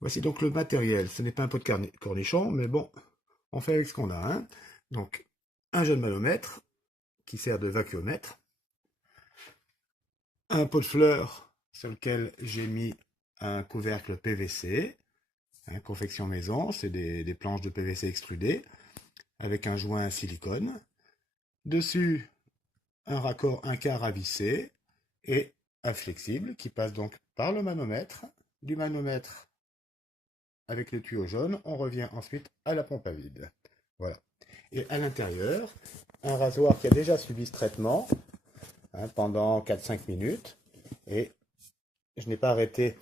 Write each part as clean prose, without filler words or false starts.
Voici donc le matériel. Ce n'est pas un pot de cornichon, mais bon, on fait avec ce qu'on a, hein. Donc, un jeune manomètre qui sert de vacuomètre, un pot de fleurs sur lequel j'ai mis un couvercle PVC, hein, confection maison, c'est des planches de PVC extrudées, avec un joint silicone. Dessus, un raccord 1/4 à visser et un flexible qui passe donc par le manomètre. Du manomètre avec le tuyau jaune, on revient ensuite à la pompe à vide. Voilà. Et à l'intérieur, un rasoir qui a déjà subi ce traitement, hein, pendant 4-5 minutes. Et je n'ai pas arrêté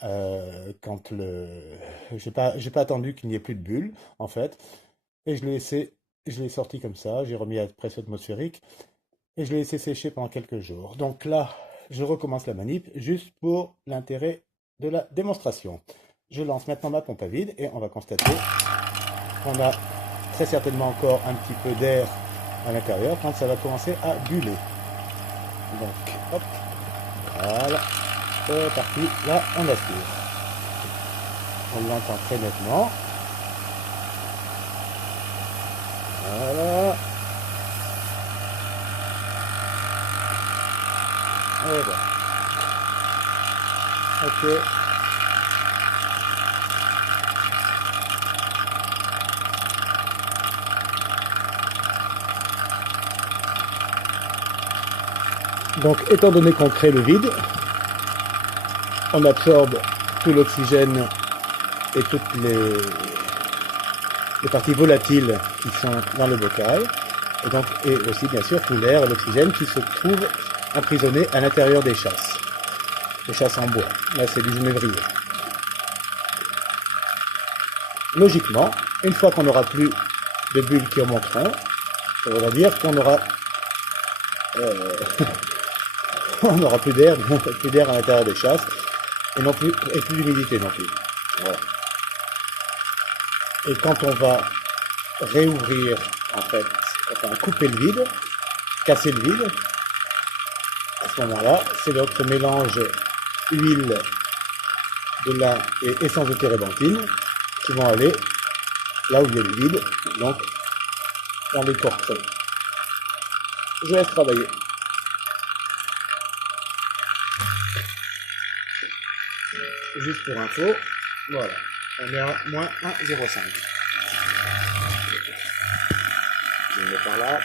quand le. J'ai pas attendu qu'il n'y ait plus de bulles, en fait. Et je l'ai sorti comme ça, j'ai remis à pression atmosphérique et je l'ai laissé sécher pendant quelques jours. Donc là, je recommence la manip juste pour l'intérêt de la démonstration. Je lance maintenant ma pompe à vide et on va constater qu'on a très certainement encore un petit peu d'air à l'intérieur quand ça va commencer à buller. Donc, hop, voilà, c'est parti, là on aspire. On l'entend très nettement. Voilà. Et voilà. Ok. Donc, étant donné qu'on crée le vide, on absorbe tout l'oxygène et toutes les parties volatiles qui sont dans le bocal, et aussi bien sûr tout l'air et l'oxygène qui se trouvent emprisonnés à l'intérieur des chasses en bois. Là, c'est du genévrier. Logiquement, une fois qu'on n'aura plus de bulles qui remonteront, ça veut dire qu'on aura on n'aura plus d'air à l'intérieur des chasses et plus d'humidité non plus. Voilà. Et quand on va réouvrir, en fait, enfin couper le vide, casser le vide, à ce moment-là, c'est notre mélange huile de lin et essence de térébenthine qui vont aller là où il y a le vide, donc dans les corps creux. Je laisse travailler. Juste pour info, voilà, on est à moins 1,05. Je le mets par là.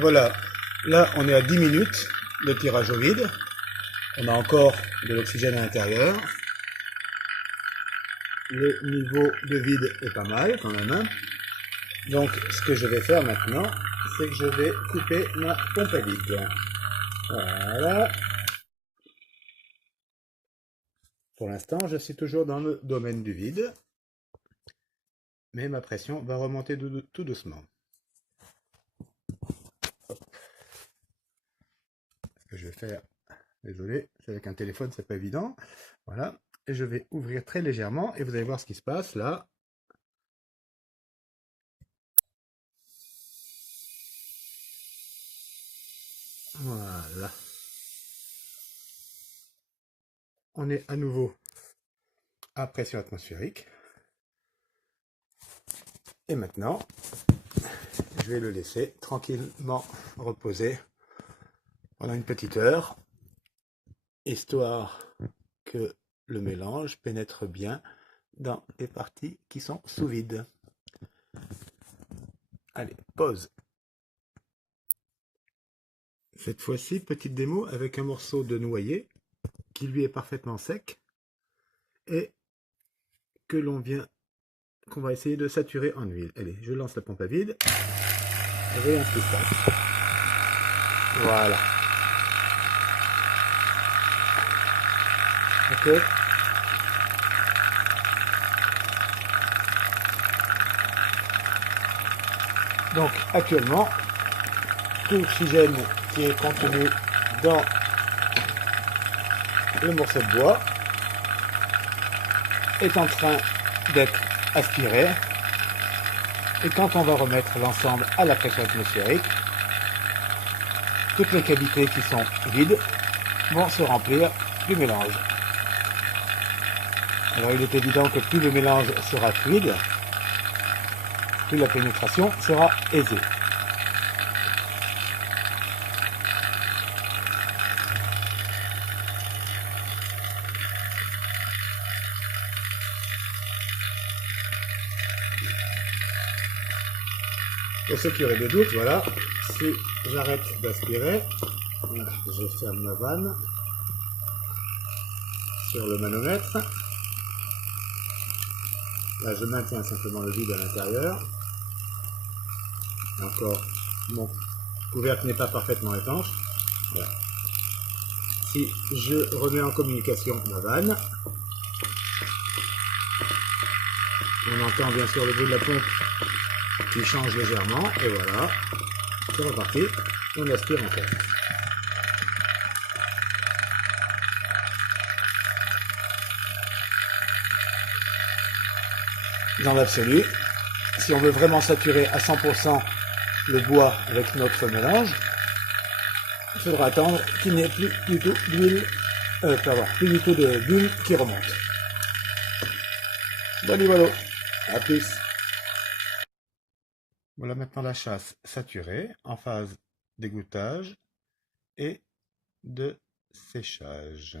Voilà, là on est à 10 minutes de tirage au vide. On a encore de l'oxygène à l'intérieur. Le niveau de vide est pas mal quand même, hein. Donc ce que je vais faire maintenant, c'est que je vais couper ma pompe à vide. Voilà. Pour l'instant, je suis toujours dans le domaine du vide, mais ma pression va remonter tout doucement. Ce que je vais faire, désolé, c'est avec un téléphone, c'est pas évident. Voilà, et je vais ouvrir très légèrement et vous allez voir ce qui se passe là. Voilà. On est à nouveau à pression atmosphérique. Et maintenant, je vais le laisser tranquillement reposer pendant une petite heure, histoire que le mélange pénètre bien dans les parties qui sont sous vide. Allez, pause. Cette fois-ci, petite démo avec un morceau de noyer qui lui est parfaitement sec et qu'on va essayer de saturer en huile. Allez, je lance la pompe à vide et voyons ce qui se passe. Voilà. Ok. Donc actuellement, tout l'oxygène qui est contenu dans le morceau de bois est en train d'être aspiré. Et quand on va remettre l'ensemble à la pression atmosphérique, toutes les cavités qui sont vides vont se remplir du mélange. Alors il est évident que plus le mélange sera fluide, plus la pénétration sera aisée. Pour ceux qui auraient des doutes, voilà, si j'arrête d'aspirer, je ferme ma vanne sur le manomètre. Là, je maintiens simplement le vide à l'intérieur. Encore, mon couvercle n'est pas parfaitement étanche. Voilà. Si je remets en communication ma vanne, on entend bien sûr le bruit de la pompe qui change légèrement, et voilà, c'est reparti, on aspire encore. Dans l'absolu, si on veut vraiment saturer à 100% le bois avec notre mélange, il faudra attendre qu'il n'y ait plus du tout d'huile, plus du tout de bulle qui remonte. Voilà, à plus. Voilà maintenant la chasse saturée en phase d'égouttage et de séchage.